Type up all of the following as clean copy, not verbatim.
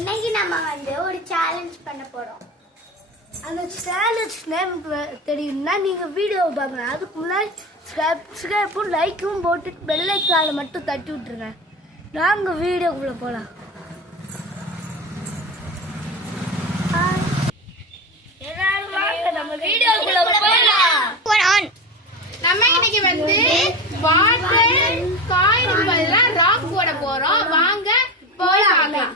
இன்னைக்கு நம்ம வந்து ஒரு சேலஞ்ச் பண்ண போறோம். அந்த சேலஞ்ச் நேம் தெரியும்னா நீங்க வீடியோ பாருங்க. அதுக்கு முன்னாடி சப்ஸ்கிரைபும் லைக்கும் போட்டு பெல் ஐகானை மட்டும் தட்டி விட்டுருங்க. நாங்க வீடியோக்குள்ள போலாம். எல்லாரும் வாங்க நம்ம வீடியோக்குள்ள போலாம். நம்ம இன்னைக்கு வந்து வாட்டர் காயின் பதிலா ராக் போட போறோம். வாங்க போய் பார்க்கலாம்.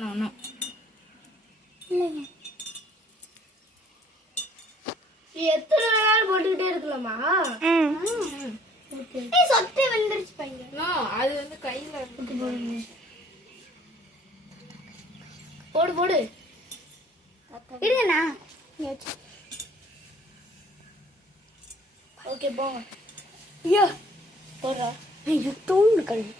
No. எத்தனை வேணாலும் போட்டுக்கிட்டே இருக்கலாமா? சொத்து வந்துருச்சு பையன். No, அது வந்து கையில போடு இருங்கண்ணா. ஓகே போங்க. ஐயா போடுறா. ஐயோ தூண்டு கல்வி.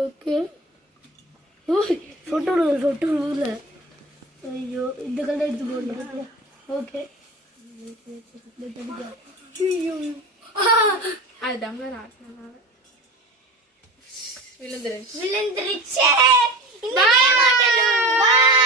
ஓகே. சொட்டு விழுல. ஐயோ இந்த கல்லை எடுத்து போடணும். ஓகே. அது டம்ளர் ஆட்டனால விழுந்துருச்சு. விழுந்துருச்சு. இந்த game ஆட்டணும். Bye.